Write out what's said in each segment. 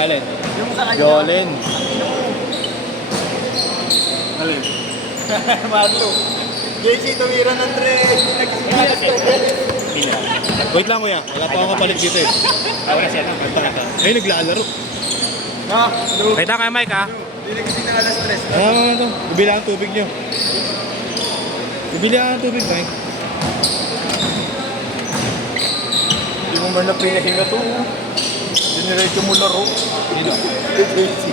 Alin? Yung sa kanya. Jolin. Alin? Marlo. JC tumira ng 3. Hindi nagsisingalas to. Wait lang kuya, wala pa akong kapalit dito eh. Wala siya, no? Ay, naglalaro. Ha? Ano? Kita kay Mike, ha? Hindi nagsisingalas stress. Ito. Bibili ang tubig nyo. Bibili ang tubig, Mike. Hindi mo man na pinahinga to. Diniretso mo laro. Dito. JC.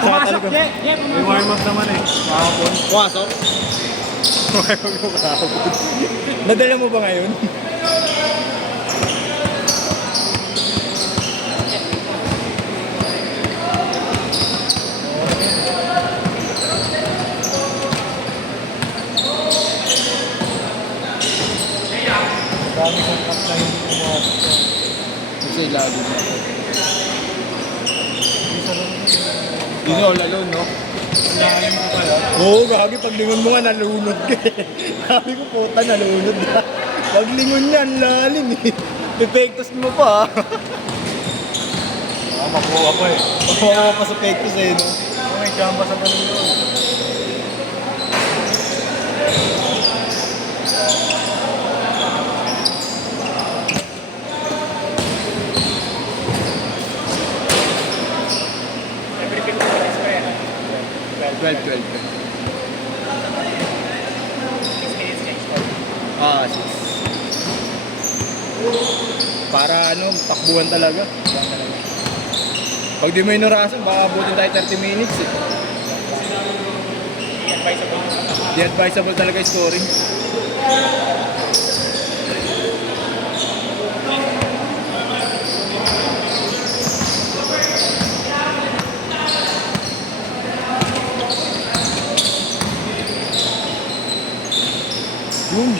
Pumasok, talaga. May warm-up naman eh. Kahapon. Pumasok? Warm-up mo kahapon. Nadala mo ba ngayon? Dami kong cup na hindi pumasok. Kasi lagi na. Hindi na all alone, no? Lalim ko pala. Oo, gagi. Paglingon mo nga, nalunod ka eh. Sabi ko, puta, nalunod na. Paglingon niya, ang lalim eh. Pipektos mo pa, makuha pa eh. Makuha pa sa pektos eh, no? May jamba sa kanila. Every 15 minutes pa yan. 12. 6 minutes next time. Ah, 6. Para ano, takbuhan talaga. Pag di mo inurasan, baka abutin tayo 30 minutes eh. Advisable. Di advisable talaga yung scoring. Yun.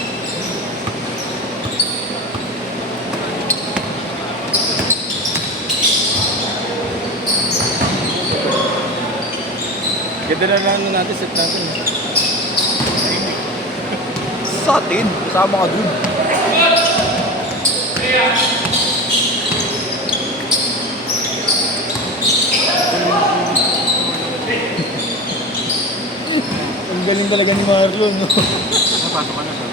Ganda na lang natin, set natin. Sa atin, kasama ka dun. Ang galing talaga ni Marlon, no? Napasok ka na sa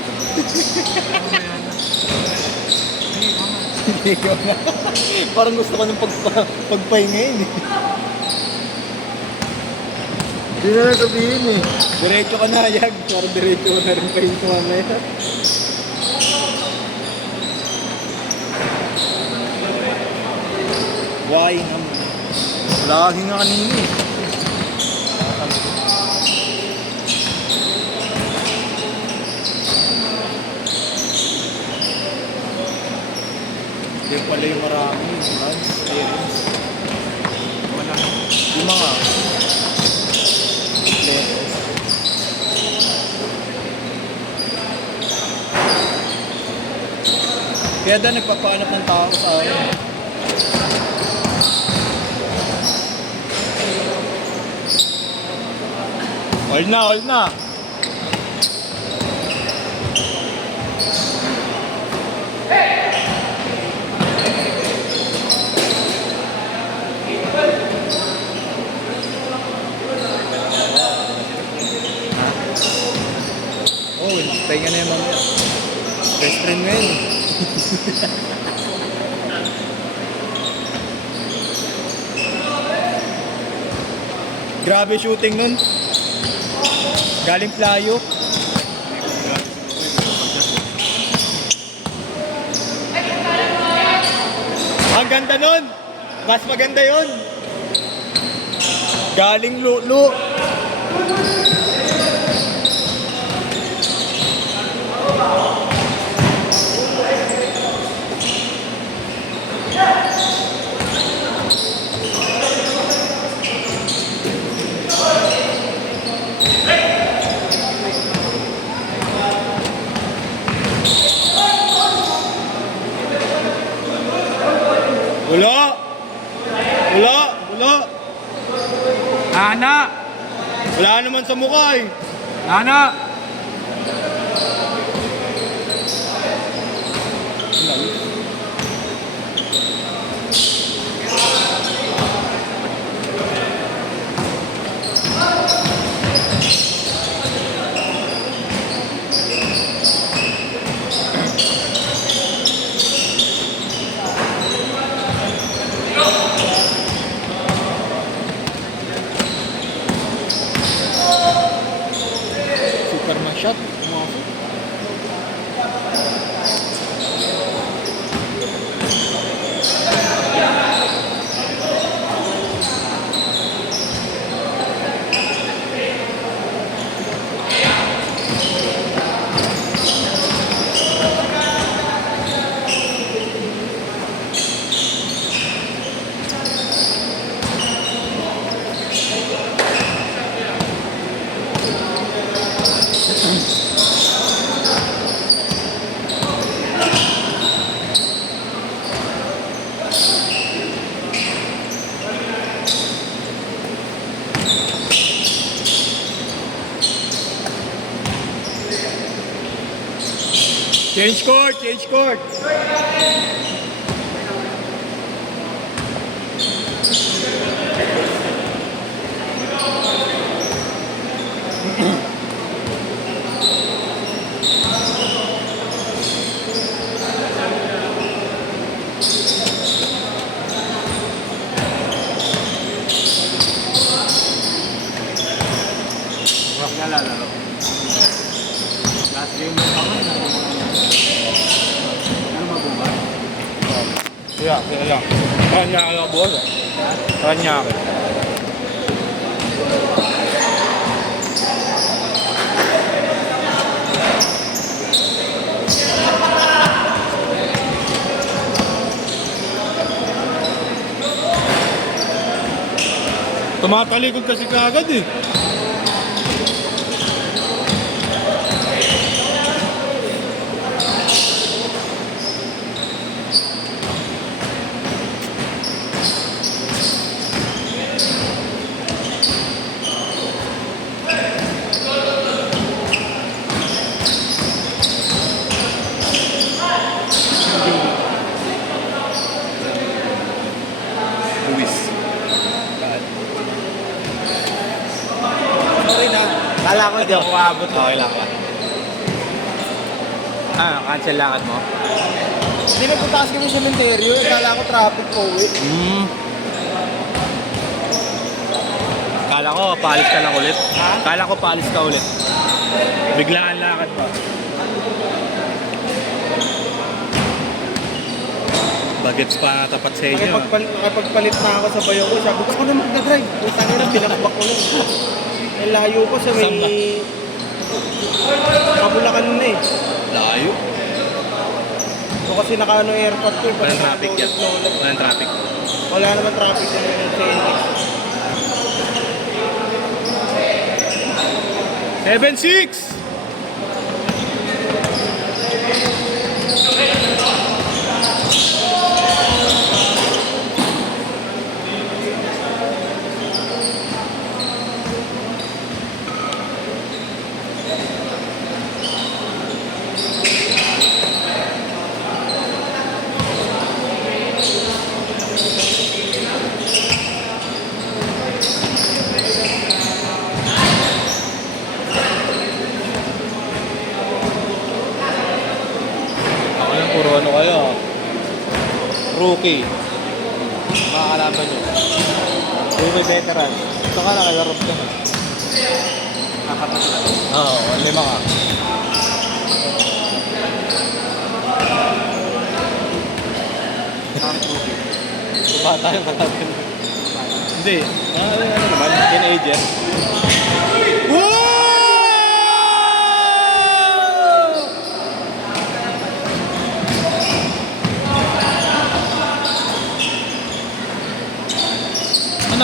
Hindi ko na. Parang gusto ko ng pagpahinga yun eh. Hindi na nasabihin eh. Diretso ka na, Yag. Parang diretso ka na rin pahinga mamaya. Why naman? Wala kang hinga kanina eh. Yung pala yung marami, yung runs, errands. Wala. Yung mga letters. Kaya daw nagpapahanap ng tao sa akin. Hold na, hold na. Oh, pahinga na yung mamaya. Best friend mo yun. Grabe shooting nun. Galing playo. Ang ganda nun. Mas maganda yun. Galing lulo. Wala. Wala. Wala. Ana! Wala naman sa mukha eh. Ana! Change court, change court. Rock na lalaro. Last game mo pa man. Ano mabuhay? Yeah, kaya lang. Kanya ka lang, boss. Kanya ka. Tumatalikod kasi kaagad eh. Luis. Sorry na. Kala ko hindi ako maabot. Okay lang ka. Cancel lakad mo? Hindi nagpunta kasi kami sa cementerio. Kala ko traffic po eh. Kala ko, paalis ka lang ulit. Kala ko, paalis ka ulit. Biglaan lakad pa. Bagets pa tapat sa inyo. Nakapagpalit na ako sa bayo ko. Sabi ko, ako na magdadrive. Punta nga na, pinakbak ko lang. Eh, layo ko sa Saan ba? may... Kabulakan na eh. Layo. So kasi naka-ano airport ko. Walang traffic yan. Walang traffic. Wala naman traffic yung Phoenix. 7-6! Puro ano kayo? Rookie. Makakalaban nyo. Rookie veteran. Ito ka nakalaro ka na. Apat na sila. Oo, 5 ka. Suba tayo kalaban. Hindi. Ano naman? Teenager.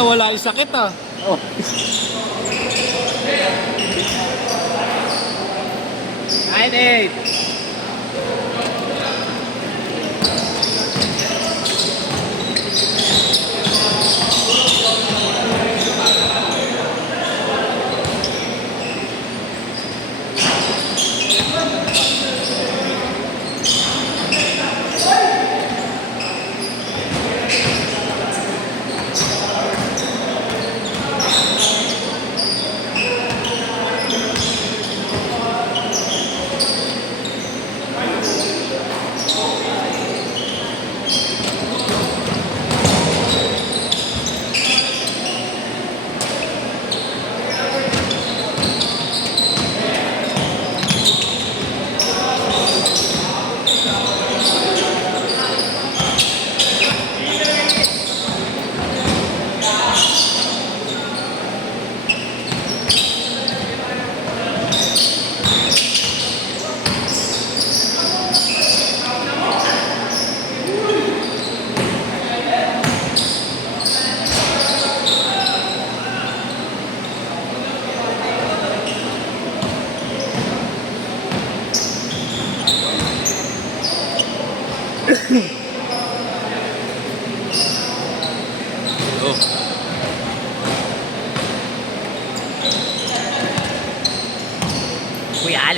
Wala yung sakit ah. Oh. 9-8.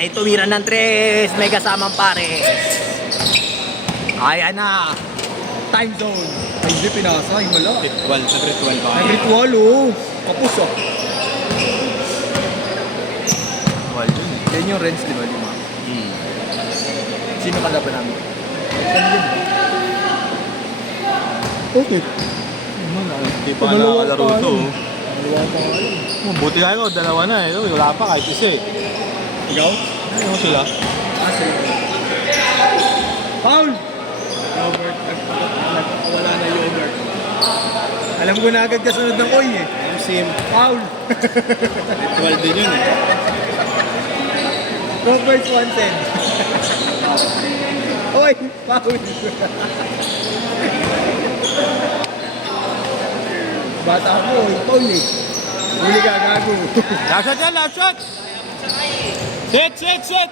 May tuwiran ng 3. May kasamang pares. Ayan na. Time zone. Ay, hindi pinasa. Himala. Ritual, nag-ritual ba? Ang ritual, oh. Kapos, oh. Ritual yun. Yan yung Renz, di ba? 5. Sino kalaban namin? Okay. Hindi pa nga nakakalaro ito. Dalawa pa kayo. Buti nga ito, dalawa na eh. Wala pa kahit isa eh. Ikaw? Ano sila? Paul! Robert, wala na yung Robert. Alam ko na agad kasunod ng Koy eh. Sim. Paul! Ritual din yun eh. Robert Swanson. Oy, Paul! Bata mo, Paul eh. Huli ka, gago. Last shot yan, last shot! Set, set, set!